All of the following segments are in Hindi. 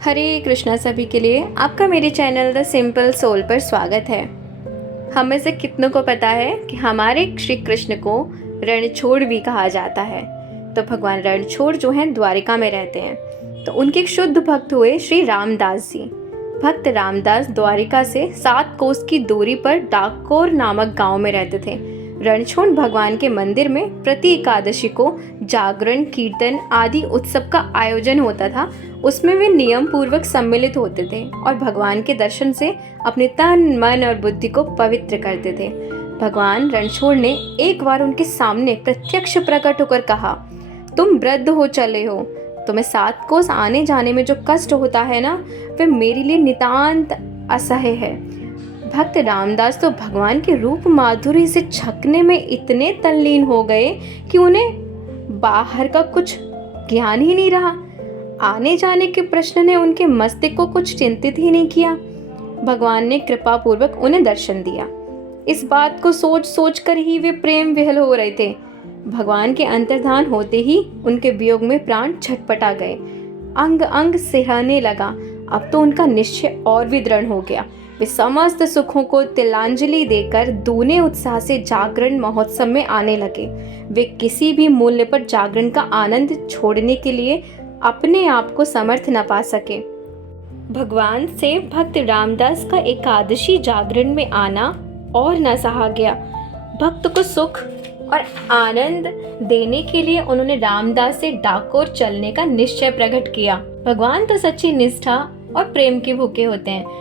हरे कृष्णा सभी के लिए आपका मेरे चैनल द सिंपल सोल पर स्वागत है। हम में से कितनों को पता है कि हमारे श्री कृष्ण को रणछोड़ भी कहा जाता है। तो भगवान रणछोड़ जो हैं द्वारिका में रहते हैं। तो उनके एक शुद्ध भक्त हुए श्री रामदास जी। भक्त रामदास द्वारिका से 7 कोस की दूरी पर डाकोर नामक गांव में रहते थे। रणछोड़ भगवान के मंदिर में प्रति एकादशी को जागरण, कीर्तन आदि उत्सव का आयोजन होता था। उसमें वे नियम पूर्वक सम्मिलित होते थे और भगवान के दर्शन से अपने तन, मन और बुद्धि को पवित्र करते थे। भगवान रणछोड़ ने एक बार उनके सामने प्रत्यक्ष प्रकट होकर कहा, तुम वृद्ध हो चले हो, तुम्हें 7 कोस आने जाने में जो कष्ट होता है ना, वे मेरे लिए नितांत असह्य है। भक्त रामदास तो भगवान के रूप माधुरी से छकने में इतने तल्लीन हो गए कि उन्हें बाहर का कुछ ज्ञान ही नहीं रहा। आने जाने के प्रश्न ने उनके मस्तिष्क को कुछ चिंतित ही नहीं किया। भगवान ने कृपा पूर्वक उन्हें दर्शन दिया। इस बात को सोच सोच कर ही वे प्रेम विह्वल हो रहे थे। भगवान के अंतर्धान होते ही उनके वियोग में प्राण छटपटा गए, अंग अंग सिहरने लगा। अब तो उनका निश्चय और भी दृढ़ हो गया। वे समस्त सुखों को तिलांजलि देकर दूने उत्साह से जागरण महोत्सव में आने लगे। वे किसी भी मूल्य पर जागरण का आनंद छोड़ने के लिए अपने आप को समर्थ न पा सके। भगवान से भक्त रामदास का एकादशी जागरण में आना और न सहा गया। भक्त को सुख और आनंद देने के लिए उन्होंने रामदास से डाकोर चलने का निश्चय प्रकट किया। भगवान तो सच्ची निष्ठा और प्रेम के भूखे होते हैं।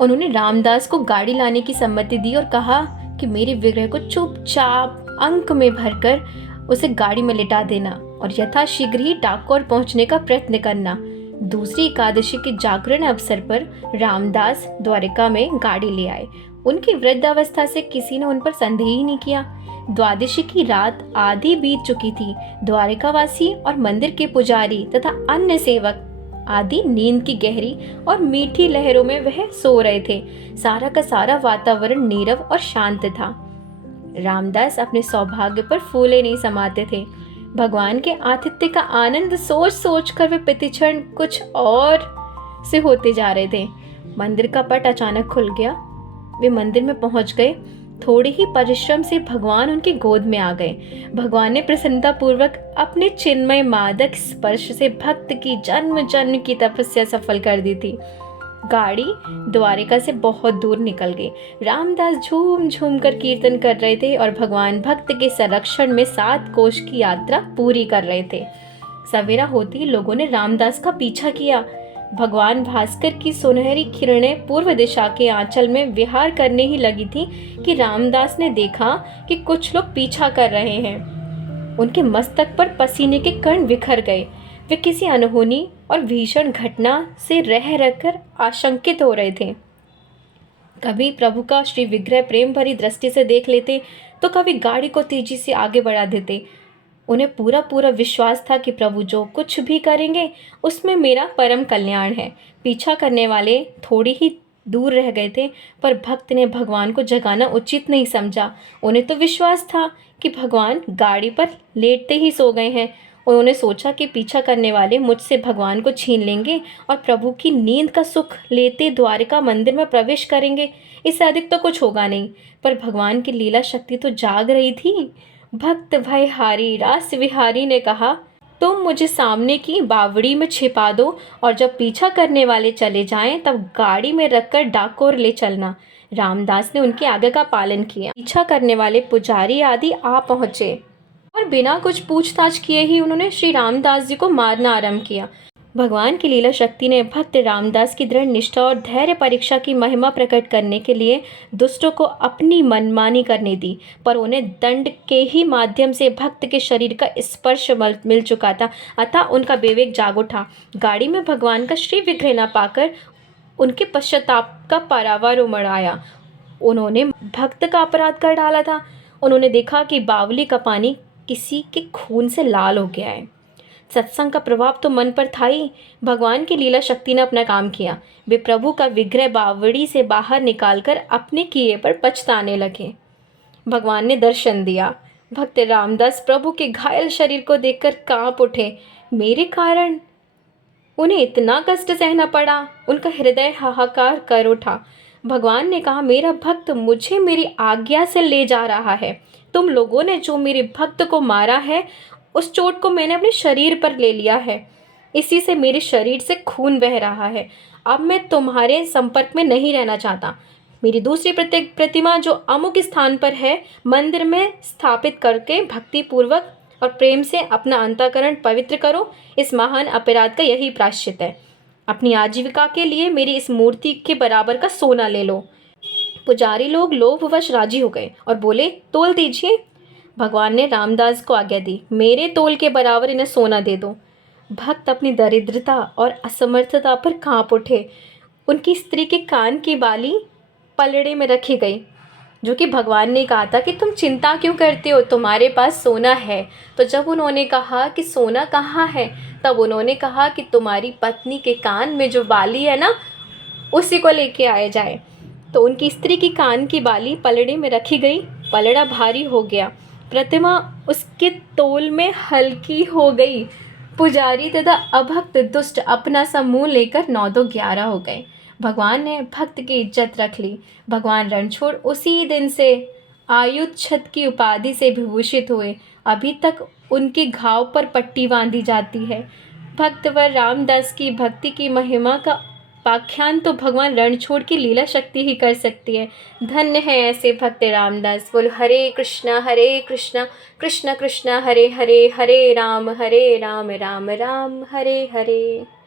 उन्होंने रामदास को गाड़ी लाने की सम्मति दी और कहा कि मेरे विग्रह को चुपचाप अंक में भरकर उसे गाड़ी में लिटा देना और यथाशीघ्र ही डाकोर पहुंचने का प्रयत्न करना। दूसरी एकादशी के जागरण अवसर पर रामदास द्वारिका में गाड़ी ले आए। उनकी वृद्धावस्था से किसी ने उन पर संदेह ही नहीं किया। द्वादशी की रात आधी बीत चुकी थी। द्वारिकावासी और मंदिर के पुजारी तथा अन्य सेवक आदि नींद की गहरी और मीठी लहरों में वह सो रहे थे। सारा का सारा वातावरण नीरव और शांत था। रामदास अपने सौभाग्य पर फूले नहीं समाते थे। भगवान के आतिथ्य का आनंद सोच सोच कर वे प्रतिक्षण कुछ और से होते जा रहे थे। मंदिर का पट अचानक खुल गया। वे मंदिर में पहुंच गए। थोड़े ही परिश्रम से भगवान उनकी गोद में आ गए। भगवान ने प्रसन्नता पूर्वक अपने चिन्मय मादक स्पर्श से भक्त की जन्म जन्म की तपस्या सफल कर दी थी। गाड़ी द्वारिका से बहुत दूर निकल गई। रामदास झूम झूम कर कीर्तन कर रहे थे और भगवान भक्त के संरक्षण में 7 कोस की यात्रा पूरी कर रहे थे। सवेरा होते ही लोगों ने रामदास का पीछा किया। भगवान भास्कर की सुनहरी किरणें पूर्व दिशा के आंचल में विहार करने ही लगी थी कि रामदास ने देखा कि कुछ लोग पीछा कर रहे हैं। उनके मस्तक पर पसीने के कण बिखर गए। वे किसी अनहोनी और भीषण घटना से रह रहकर आशंकित हो रहे थे। कभी प्रभु का श्री विग्रह प्रेम भरी दृष्टि से देख लेते, तो कभी गाड़ी को तेजी से आगे बढ़ा देते। उन्हें पूरा पूरा विश्वास था कि प्रभु जो कुछ भी करेंगे उसमें मेरा परम कल्याण है। पीछा करने वाले थोड़ी ही दूर रह गए थे, पर भक्त ने भगवान को जगाना उचित नहीं समझा। उन्हें तो विश्वास था कि भगवान गाड़ी पर लेटते ही सो गए हैं। उन्होंने सोचा कि पीछा करने वाले मुझसे भगवान को छीन लेंगे और प्रभु की नींद का सुख लेते द्वारिका मंदिर में प्रवेश करेंगे। इससे अधिक तो कुछ होगा नहीं। पर भगवान की लीला शक्ति तो जाग रही थी। भक्त भयहारी रास विहारी ने कहा, तुम मुझे सामने की बावड़ी में छिपा दो और जब पीछा करने वाले चले जाएं तब गाड़ी में रखकर डाकोर ले चलना। रामदास ने उनके आज्ञा का पालन किया। पीछा करने वाले पुजारी आदि आ पहुंचे और बिना कुछ पूछताछ किए ही उन्होंने श्री रामदास जी को मारना आरंभ किया। भगवान की लीला शक्ति ने भक्त रामदास की दृढ़ निष्ठा और धैर्य परीक्षा की महिमा प्रकट करने के लिए दुष्टों को अपनी मनमानी करने दी, पर उन्हें दंड के ही माध्यम से भक्त के शरीर का स्पर्श मिल चुका था। अतः उनका विवेक जाग उठा। गाड़ी में भगवान का श्री विग्रह न पाकर उनके पश्चाताप का पारावार उमड़ आया। उन्होंने भक्त का अपराध कर डाला था। उन्होंने देखा कि बावली का पानी किसी के खून से लाल हो गया है। सत्संग का प्रभाव तो मन पर था ही। भगवान की लीला शक्ति ने अपना काम किया। वे प्रभु का विग्रह बावड़ी से बाहर निकालकर अपने किए पर पछताने लगे। भगवान ने दर्शन दिया। भक्त रामदास प्रभु के घायल शरीर को देखकर कांप उठे। मेरे कारण उन्हें इतना कष्ट सहना पड़ा, उनका हृदय हाहाकार कर उठा। भगवान ने कहा, मेरा भक्त मुझे मेरी आज्ञा से ले जा रहा है। तुम लोगों ने जो मेरे भक्त को मारा है, उस चोट को मैंने अपने शरीर पर ले लिया है। इसी से मेरे शरीर से खून बह रहा है। अब मैं तुम्हारे संपर्क में नहीं रहना चाहता। मेरी दूसरी प्रतिमा जो अमुक स्थान पर है, मंदिर में स्थापित करके भक्ति पूर्वक और प्रेम से अपना अंतःकरण पवित्र करो। इस महान अपराध का यही प्रायश्चित है। अपनी आजीविका के लिए मेरी इस मूर्ति के बराबर का सोना ले लो। पुजारी लोग लोभवश राजी हो गए और बोले, तोल दीजिए। भगवान ने रामदास को आज्ञा दी, मेरे तोल के बराबर इन्हें सोना दे दो। भक्त अपनी दरिद्रता और असमर्थता पर कांप उठे। उनकी स्त्री के कान की बाली पलड़े में रखी गई, जो कि भगवान ने कहा था कि तुम चिंता क्यों करते हो, तुम्हारे पास सोना है। तो जब उन्होंने कहा कि सोना कहाँ है, तब उन्होंने कहा कि तुम्हारी पत्नी के कान में जो बाली है ना, उसी को लेके आया जाए। तो उनकी स्त्री की कान की बाली पलड़े में रखी गई। पलड़ा भारी हो गया, प्रतिमा उसके तोल में हल्की हो गई। पुजारी तथा अभक्त दुष्ट अपना सा मुंह लेकर 9-11 हो गए। भगवान ने भक्त की इज्जत रख ली। भगवान रणछोड़ उसी दिन से आयुच्छद की उपाधि से विभूषित हुए। अभी तक उनके घाव पर पट्टी बांधी जाती है। भक्तवर रामदास की भक्ति की महिमा का व्याख्यान तो भगवान रणछोड़ की लीला शक्ति ही कर सकती है। धन्य है ऐसे भक्त रामदास। बोलो हरे कृष्णा कृष्णा कृष्णा हरे हरे, हरे राम राम राम हरे हरे।